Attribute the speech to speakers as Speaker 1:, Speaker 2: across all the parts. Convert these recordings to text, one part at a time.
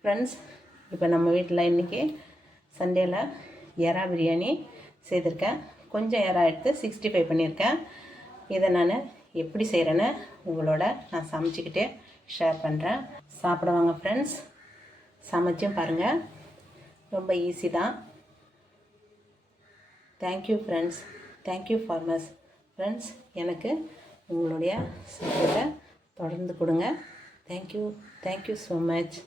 Speaker 1: Friends இப்போ நம்ம வீட்டில் இன்றைக்கி சண்டேயில் எறா பிரியாணி செய்திருக்கேன். கொஞ்சம் எறா எடுத்து சிக்ஸ்டி ஃபைவ் பண்ணியிருக்கேன். இதை நான் எப்படி செய்கிறேன்னு உங்களோட நான் சமைச்சிக்கிட்டே ஷேர் பண்ணுறேன் சாப்பிடுவாங்க ஃப்ரெண்ட்ஸ் சமைச்சும் பாருங்கள் ரொம்ப ஈஸி தான். Thank you friends thank you farmers friends எனக்கு உங்களுடைய சப்போர்ட்டை தொடர்ந்து கொடுங்க. Thank you thank you so much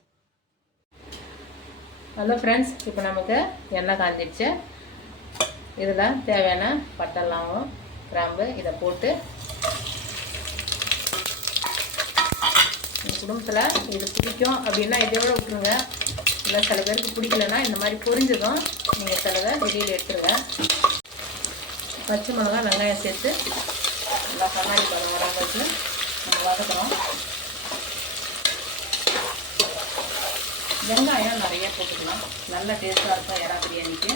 Speaker 1: hello friends இப்போ நமக்கு எண்ணெய் காஞ்சிடுச்சு இதில் தேவையான பட்டை கிராம்பு இதை போட்டு. குடும்பத்தில் இது பிடிக்கும் அப்படின்னா இதோட விட்டுருங்க. இல்லை சில பேருக்கு பிடிக்கலன்னா இந்த மாதிரி பொரிஞ்சதும் நீங்கள் சிலதை வெளியில் எடுத்துருங்க. பச்சை மிளகா வெங்காயம் சேர்த்து நல்லா கண்ணாடி பழம் வர நம்ம வதக்குறோம் வெங்காயம் நிறைய போட்டுக்கலாம். நல்ல டேஸ்ட்டாக இருக்கும் எறா பிரியாணிக்கு.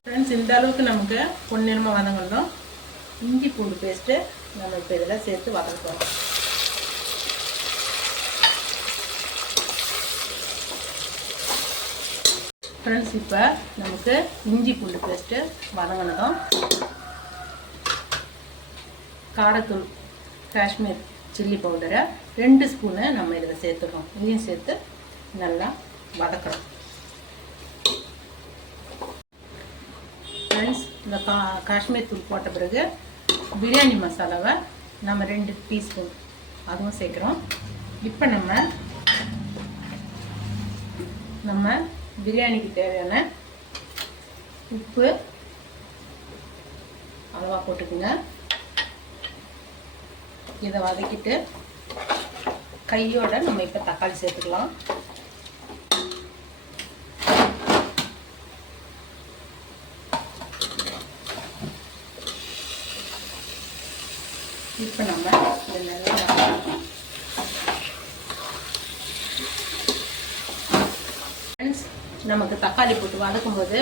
Speaker 1: ஃப்ரெண்ட்ஸ் இந்த அளவுக்கு நமக்கு பொன்னிறமாக வதங்கணும். இஞ்சி பூண்டு பேஸ்ட்டு நம்ம இப்போ இதில் சேர்த்து வதக்குறோம். ஃப்ரெண்ட்ஸ் இப்போ நமக்கு இஞ்சி பூண்டு பேஸ்ட்டு வதங்கினதும் காரத்தூள் காஷ்மீர் சில்லி பவுடரை ரெண்டு ஸ்பூனு நம்ம இதில் சேர்த்துக்கணும். இதையும் சேர்த்து நல்லா வதக்கணும். ஃப்ரெண்ட்ஸ் இந்த கா காஷ்மீர் தூள் போட்ட பிறகு பிரியாணி மசாலாவை நம்ம ரெண்டு டீஸ்பூன் அதுவும் சேர்க்குறோம். இப்போ நம்ம நம்ம பிரியாணிக்கு தேவையான உப்பு அளவாக போட்டுக்கோங்க. இதை வதக்கிட்டு கையோட நம்ம இப்போ தக்காளி சேர்த்துக்கலாம். இப்போ நம்ம இதை நல்லா நமக்கு தக்காளி போட்டு வதக்கும்போது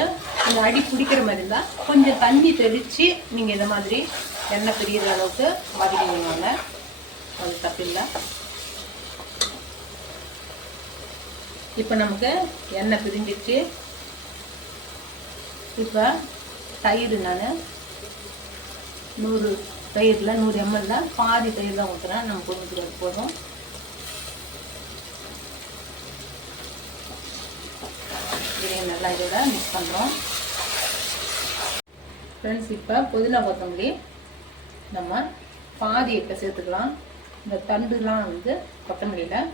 Speaker 1: இந்த அடி பிடிக்கிற மாதிரி இருந்தால் கொஞ்சம் தண்ணி தெளித்து நீங்கள் இந்த மாதிரி எண்ணெய் பிரியிற அளவுக்கு வதக்கிடுவாங்க அது தப்பில்லை இப்போ நமக்கு எண்ணெய் பிரிஞ்சிச்சு. இப்போ தயிர் நான் நூறு தயிரில் நூறு எம்எல்ல பாதி தயிர் தான் ஊற்றுறேன் நம்ம குடும்பத்துக்கு போதும். இதையும் நல்லா இதோட மிக்ஸ் பண்ணுறோம் ஃப்ரெண்ட்ஸ் இப்போ புதினா கொத்தமல்லி நம்ம பாதி இப்போ சேர்த்துக்கலாம். இந்த தண்டுலாம் வந்து கொத்தமல்லியில்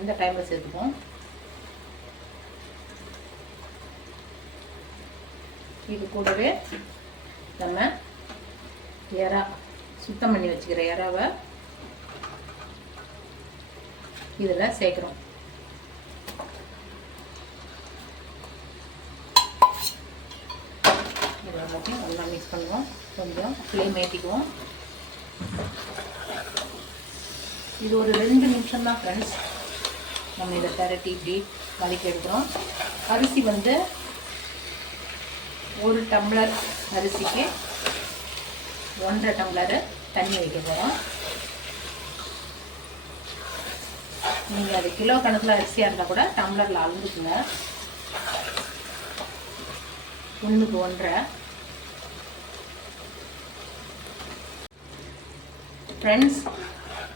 Speaker 1: இந்த டைமில் சேர்த்துப்போம். இது கூடவே நம்ம எறா சுத்தம் பண்ணி வச்சுக்கிற எறாவை இதில் சேர்க்குறோம். இது எல்லாத்தையும் நல்லா மிக்ஸ் பண்ணுவோம். கொஞ்சம் ஃப்ளேம் ஏற்றிக்குவோம் இது ஒரு ரெண்டு நிமிஷம் தான் ஃப்ரெண்ட்ஸ் நம்ம இதை திரட்டி இப்படி வதக்கி எடுக்கிறோம். அரிசி வந்து ஒரு டம்ளர் அரிசிக்கு ஒன்றரை டம்ளர் தண்ணி வைக்க போகிறோம் நீங்கள் அது கிலோ கணக்கில் அரிசியாக இருந்தால் கூட டம்ளரில் அளந்துக்குங்க. ஒன்றுக்கு ஒன்றரை. ஃப்ரெண்ட்ஸ்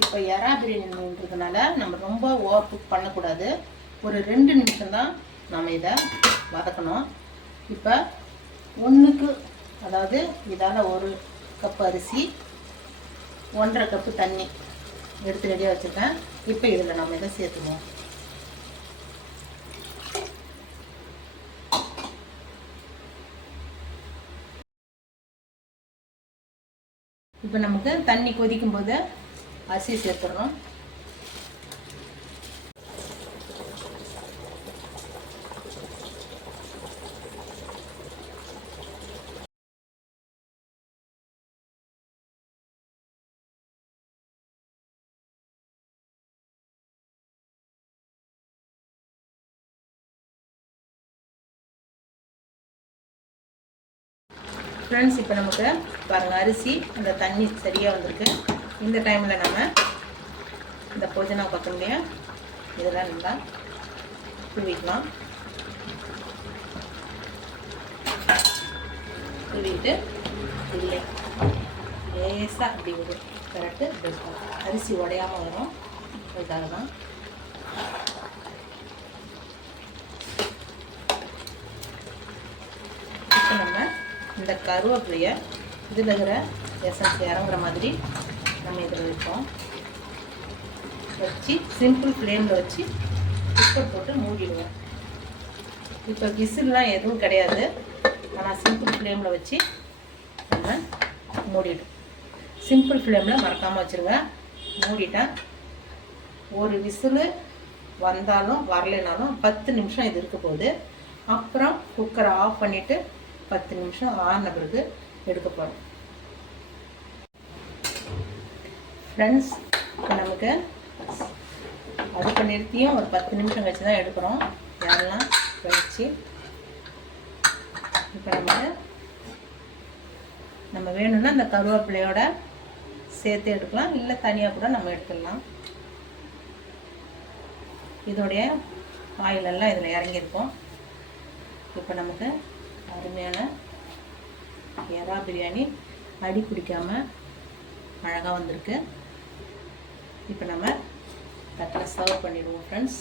Speaker 1: இப்போ எறா பிரியாணின்றதுனால நம்ம ரொம்ப ஓவர் குக் பண்ணக்கூடாது. ஒரு ரெண்டு நிமிஷம் தான் நம்ம இதை வதக்கணும். இப்போ ஒன்றுக்கு அதாவது இதால் ஒரு கப் அரிசி ஒன்றரை கப்பு தண்ணி எடுத்து ரெடியாக வச்சுருக்கேன். இப்போ இதில் நம்ம இதை சேர்த்துக்குவோம். இப்போ நமக்கு தண்ணி கொதிக்கும் போது அரிசி சேர்த்துடுறோம் ஃப்ரெண்ட்ஸ் இப்போ நமக்கு பாருங்கள் அரிசி அந்த தண்ணி சரியாக வந்திருக்கு. இந்த டைமில் நம்ம இந்த புதினா கொத்தமல்லியை இதெல்லாம் நல்லா தூவிக்கலாம். தூவிட்டு இல்லை. லேசாக அப்படி விடு கரெக்டு அரிசி உடையாமல் வரும். அதுக்காக தான் இப்போ நம்ம இந்த கருவேப்பிலையை இதில் இருக்கிற எசன்ஸ் இறங்குற மாதிரி நம்ம இதில் வைப்போம். வச்சு சிம்பிள் ஃப்ளேமில் வச்சு குக்கர் போட்டு மூடிடுவோம். இப்போ விசில்லாம் எதுவும் கிடையாது. ஆனால் சிம்பிள் ஃப்ளேமில் வச்சு நம்ம மூடிடும் சிம்பிள் ஃப்ளேமில் மறக்காமல் வச்சுருங்க. மூடிட்டேன் ஒரு விசிலு வந்தாலும் வரலைனாலும் பத்து நிமிஷம் இது இருக்க போகுது. அப்புறம் குக்கரை ஆஃப் பண்ணிவிட்டு பத்து நிமிஷம் ஆறின பிறகு எடுக்க போகிறோம் ஃப்ரெண்ட்ஸ் இப்போ நமக்கு அடுப்பை நிறுத்தியும் ஒரு பத்து நிமிஷம் கழிச்சு தான் எடுக்கிறோம். இதெல்லாம் கழிச்சு இப்போ நமக்கு நம்ம வேணும்னா இந்த கருவேப்பிலையோட சேர்த்து எடுக்கலாம். இல்லை தனியாக கூட நம்ம எடுத்துடலாம். இதோடைய ஆயிலெல்லாம் இதில் இறங்கியிருக்கோம். இப்போ நமக்கு அருமையான எறா பிரியாணி அடி பிடிக்காமல் அழகாக வந்திருக்கு. இப்போ நம்ம தட்டில் சர்வ் பண்ணிடுவோம் ஃப்ரெண்ட்ஸ்